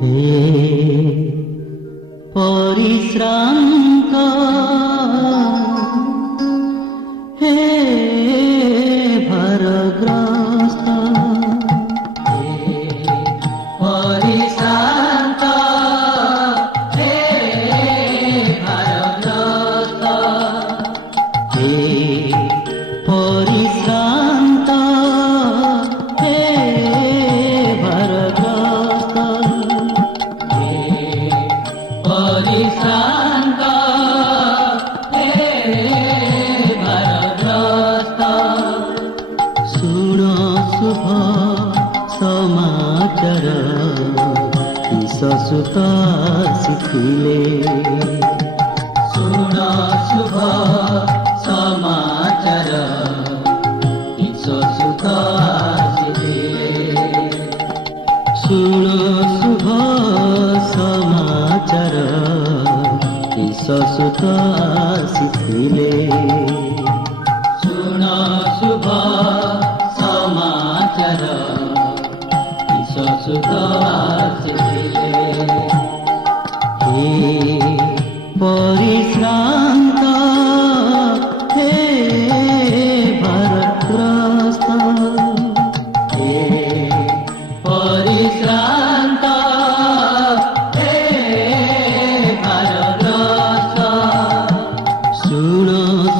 हे परिश्रांत हे भारग्रस्त हे परिश्रांत हे भारग्रस्त हे परिश्रांत हे भारग्रस्त परिश्रांत हे भारग्रस्त शुण शुभ समाचार ईशसुत आसिथिले शुण शुभ समाचार ईशसुत आसिथिले शुण शुभ समाचार ईशसुत आसिथिले शुण शुभ समाचार ईशसुत आसिथिले हे परिश्रांत हे भारग्रस्त हे परिश्रांत हे भारग्रस्त शुण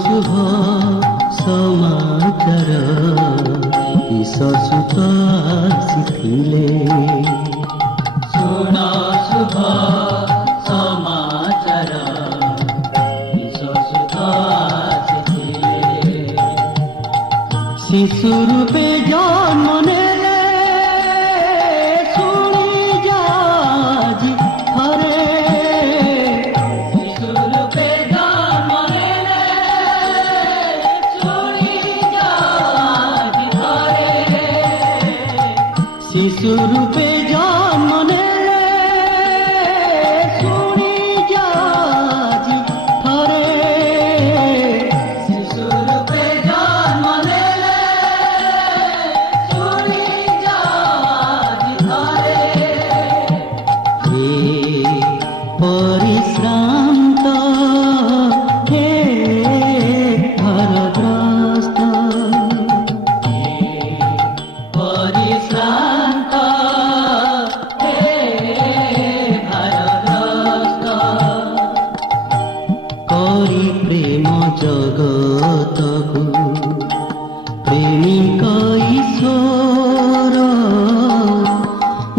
शुभ समाचार ईशसुत आसिथिले शुण शुभ समाचार ईशसुत आसिथिले शिशु रूपे जन्म नेले शुणी जाजी हरे शिशु रूपे जन्म नेले शुणी जाजी हरे शिशु रूपे जन्म नेले शुणी जाजी हरे शिशु रूपे जन्म नेले शुणी जाजी हरे हे परिश्रांत हे भारग्रस्त परिश्रांत हे भारग्रस्त करी प्रेम जगतकु प्रेमिक ईश्वर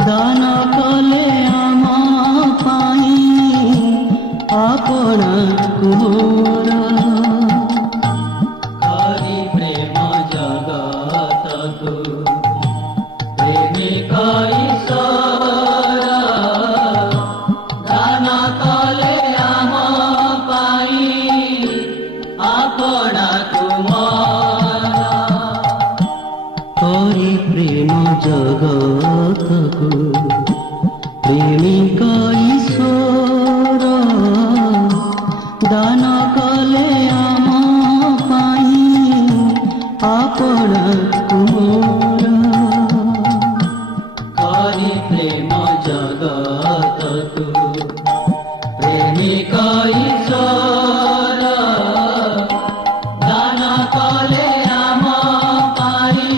दान कले आम पाई आपना कुमोर करी प्रेम जगतकु प्रेमिक ईश्वर दान कले आम पाई आपना कुमार करी प्रेम जगतकु प्रेमिक ईश्वर दान कले आम पाई आपना कुमार करी प्रेम जगतकु प्रेमिक ईश्वर दान कले आम पाई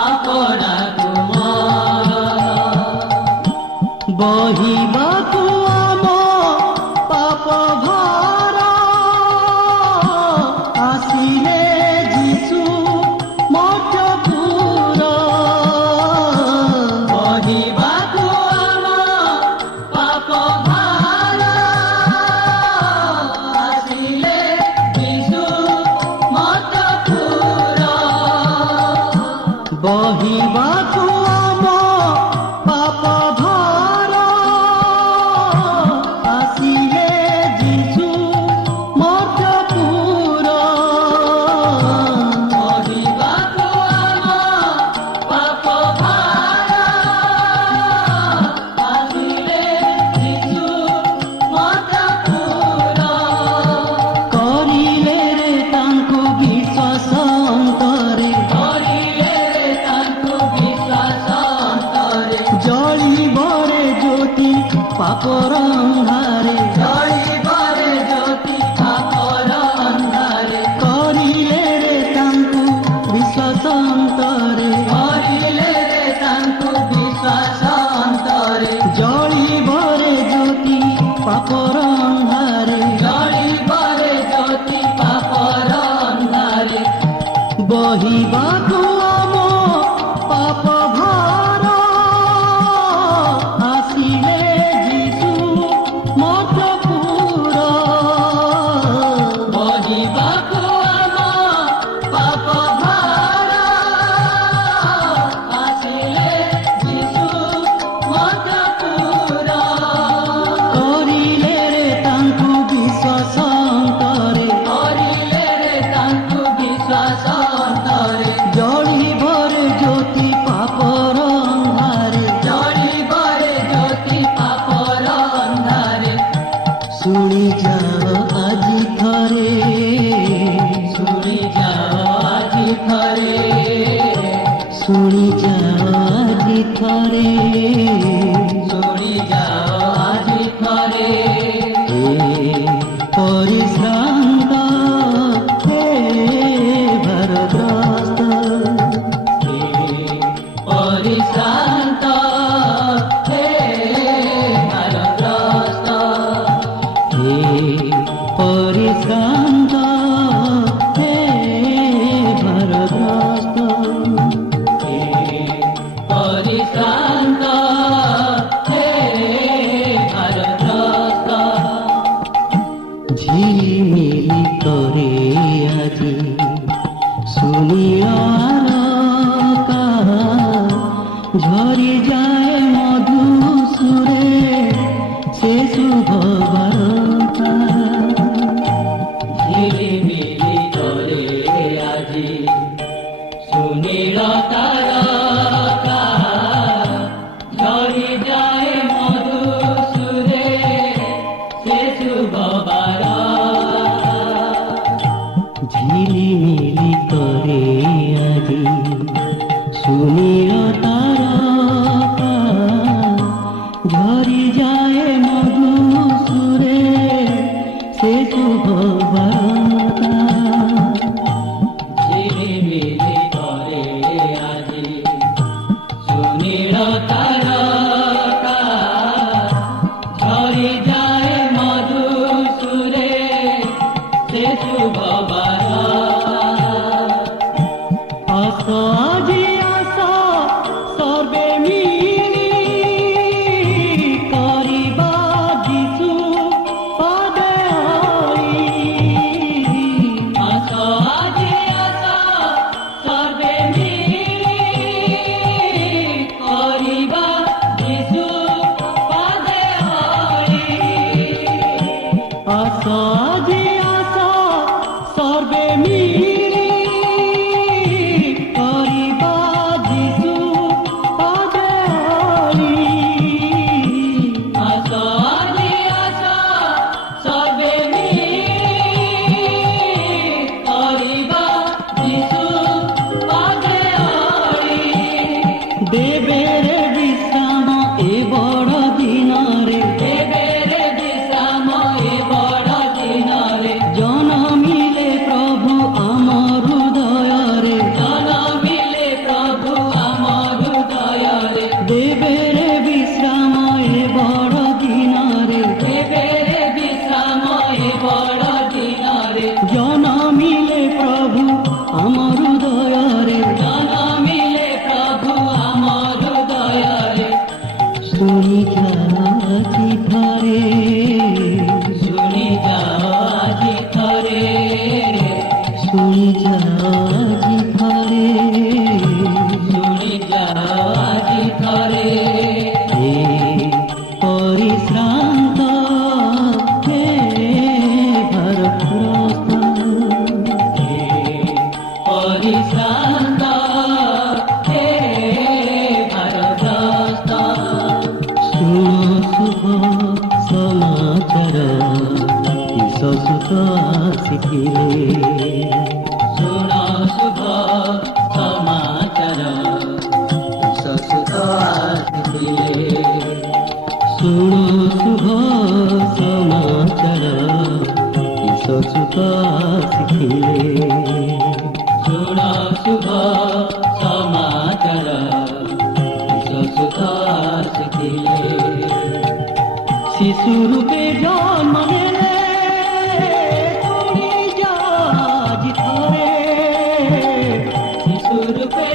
आपना कुमार बहिबाकु आम पाप भार आसिले जीशु मठपुर बहिबाकु आम पाप भार आसिले जीशु मठपुर बहिबाकु आम पाप भार आसिले जीशु मठपुर बहिबाकु आम पाप भार आसिले जीशु मठपुर करिले रे तांको विश्वास अंतरे करिले रे तांको ବିଶ୍ୱାସ ଅନ୍ତରେ କରିଲେ ରେ ତାଙ୍କୁ ବିଶ୍ୱାସ ଅନ୍ତରେ ଜଳିବରେ ଜ୍ୟୋତି ପାପର ଅନ୍ଧାରେ ଜଳିବରେ ଜ୍ୟୋତି ପାପର ଅନ୍ଧାରେ ବହିବାକୁ ଆମ ପାପ ଭାର ଆସିଲେ ଯୀଶୁ ମତ ପୁର ବହିବାକୁ ଆମ ପାପ ଭାର ଆସିଲେ ଯୀଶୁ ମତ ପୁର କରିଲେ ରେ ତାଙ୍କୁ ବିଶ୍ୱାସ ଅନ୍ତରେ କରିଲେ ରେ ତାଙ୍କୁ ବିଶ୍ୱାସ ଅନ୍ତରେ ଜଳିବରେ ଜ୍ୟୋତି ପାପର ଅନ୍ଧାରେ ଜଳିବରେ ଜ୍ୟୋତି ପାପର ଅନ୍ଧାରେ ଶୁଣି ଯାଅ ଆଜି ଥରେ ଶୁଣି ଯାଅ ଆଜି ଥରେ ଶୁଣି ଯାଅ ଆଜି ଥରେ ଶୁଣି ଯାଅ ଆଜି ଥରେ ହେ ପରିଶ୍ରାନ୍ତ ହେ ଭାରଗ୍ରସ୍ତ ପରିଶ୍ରାନ୍ତ ହେ ଭାରଗ୍ରସ୍ତ ହେ ପରିଶ୍ରାନ୍ତ ହେ ଭାରଗ୍ରସ୍ତ ପରିଶ୍ରାନ୍ତ ହେ ଭାରଗ୍ରସ୍ତ ঝিলিমিলি করে আজি শুনিয়ার ঝরি যায় মধু সুরে সে শুভ বার্তা ঝিলিমিলি করে আজি সুনীল তারকা ঝরি যায় মধু সুরে সে শুভ বারা ঝিলিমিলি করে আজি শুনিল তারকা ঝরি যায় মধু সুরে সে শুভ বার্তা ঝিলিমিলি করে আজি সুনীল তারকা ঝরি যায় মধু সুরে সে শুভ বারা আস আজি আস সর্বে মিলি করিবা যিশু পদে আই আস আজি আস সর্বে মিলি করিবা যিশু পদে আই আস আজি আস সর্বে মিলি করিবা যিশু পদে আই আস আজি আস সবে মিলি করিবা যিশু পদে আই দেবে রে বিশ্রাম এ বড় দিনরে দেবে রে বিশ্রাম এ বড় দিନରେ জনমিলে প্রভু আমার হৃদয়রে জনমিলে প্রভু আমার হৃদୟରେ দেবে রে বিশ্রাম এ বড় দিনরে দেবে রে বিশ্রাম এ বড় দিନରେ জনমিলে প্রভু আমার হৃদয়রে জনমিলে প্রভু আমার হৃদୟରେ শুনি যাচ্ছি ধরে শুনি যাও আজি থরে শুনি যাচ্ছি ধরে শুনি যাও আজি থরে হে পরিশ্রান্ত হে ভারগ্রস্ত ପରିଶ୍ରାନ୍ତ ହେ ଭାରଗ୍ରସ୍ତ শুনো শুভ সমাচার ঈশ্বর আসিলে ଶୁଣ ଶୁଭ ସମାଚାର ଶ୍ୱଶୁତ ଆସିଥିଲେ শুনো শুভ সমাচার ঈশ্বর আসিলে ଶୁଣ ଶୁଭ শিশুরূপে জন্ম নিলে তুমি যা জিতরে শিশুরূপে